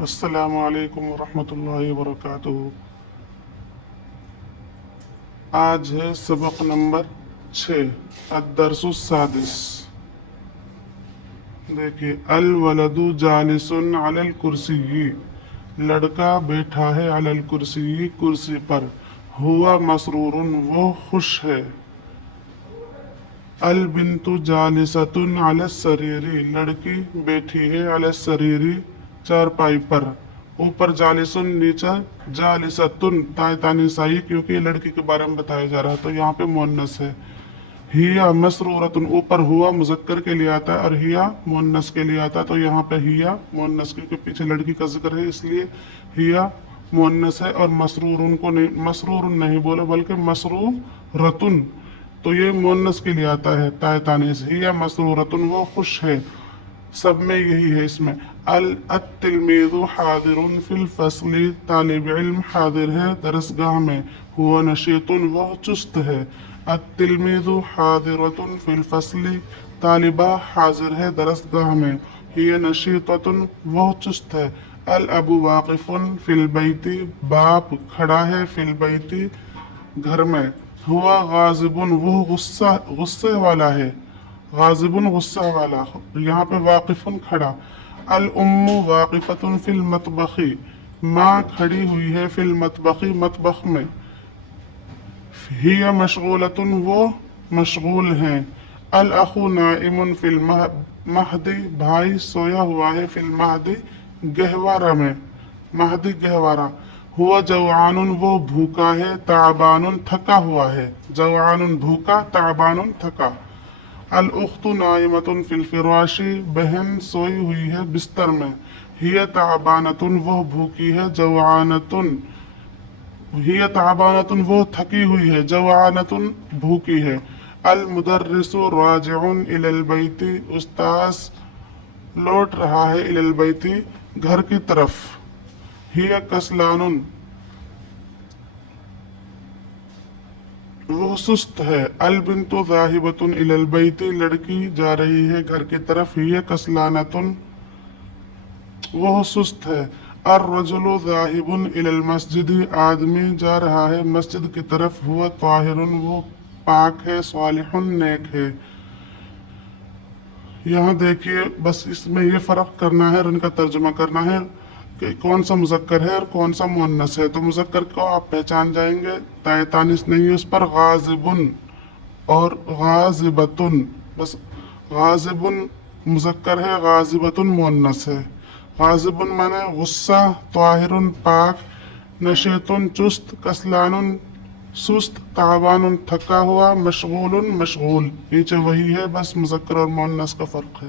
السلام علیکم ورحمۃ اللہ وبرکاتہ۔ آج ہے سبق نمبر 6 الدرس السادس۔ دیکھیے الولد جالس علی الکرسی، لڑکا بیٹھا ہے علی الکرسی، کرسی پر، ہوا مسرور وہ خوش ہے، البنت جالست علی السریر، لڑکی بیٹھی ہے علی السریر چارپائی پر، اوپر جالسن نیچے جالستن تائے تانیسائی، کیونکہ یہ لڑکی کے بارے میں بتایا جا رہا ہے تو یہاں پہ مؤنث ہے۔ ہیا مسرورتن، اوپر ہوا مذکر کے لیے آتا ہے اور ہیا مؤنث کے لیے آتا ہے، تو یہاں پہ ہیا مؤنث کیونکہ پیچھے لڑکی کا ذکر ہے اس لیے ہیا مؤنث ہے، اور مسرورن کو نہیں، مسرورن نہیں بولے بلکہ مسرورتن، تو یہ مؤنث کے لیے آتا ہے تائے تانیث، ہیا مسرورتن وہ خوش ہے، سب میں یہی ہے اس میں۔ التلمیذ حاضر فی الفصل، طالب علم حاضر ہے درسگاہ میں، ہوا نشیط وہ چست ہے، التلمیذ حاضرۃ فی الفصل، طالبہ حاضر ہے درسگاہ میں، ہی نشیطۃ وہ چست ہے، الاب واقف فی البیت، باپ کھڑا ہے فی البیت گھر میں، ہوا غاضب وہ غصے والا ہے، غاضب غصہ والا، یہاں پہ واقف کھڑا، الام واقفۃ فی المطبخ، ماں کھڑی ہوئی ہے فی المطبخ مطبخ میں، ہی مشغولۃ وہ مشغول ہیں، الاخ نائم فی المہد، بھائی سویا ہوا ہے فی المہد گہوارہ میں، مہد گہوارہ، ہوا جوعان وہ بھوکا ہے، تعبان تھکا ہوا ہے، جوعان بھوکا، تعبان تھکا، الاخت نائمۃ فی الفراش، بہن سوئی ہوئی ہے بستر میں، ہی تعبانۃ وہ بھوکی ہے، جوعانۃ ہی تعبانۃ وہ تھکی ہوئی ہے، جوعانۃ بھوکی ہے، المدرس راجع الی البیت، استاذ لوٹ رہا ہے الی البیت گھر کی طرف، ہی کسلان وہ سست ہے، البنت ذاہبۃ الی البیت، لڑکی جا رہی ہے گھر کی طرف، ہی کسلانۃ وہ سست ہے، الرجل ذاہب الی المسجد، آدمی جا رہا ہے مسجد کی طرف، ہوا طاہر وہ پاک ہے، صالح نیک ہے۔ یہاں دیکھیے بس اس میں یہ فرق کرنا ہے اور ان کا ترجمہ کرنا ہے کہ کون سا مذکر ہے اور کون سا مؤنث ہے، تو مذکر کو آپ پہچان جائیں گے، تائے تانیث نہیں ہے اس پر، غاضبن اور غاضبتن، بس غاضبن مذکر ہے، غاضبتن مؤنث ہے، غاضبن مانے غصہ، طاہر پاک، نشیطن چست، کسلان سست، تعبان تھکا ہوا، مشغول مشغول، نیچے وہی ہے، بس مذکر اور مؤنث کا فرق ہے۔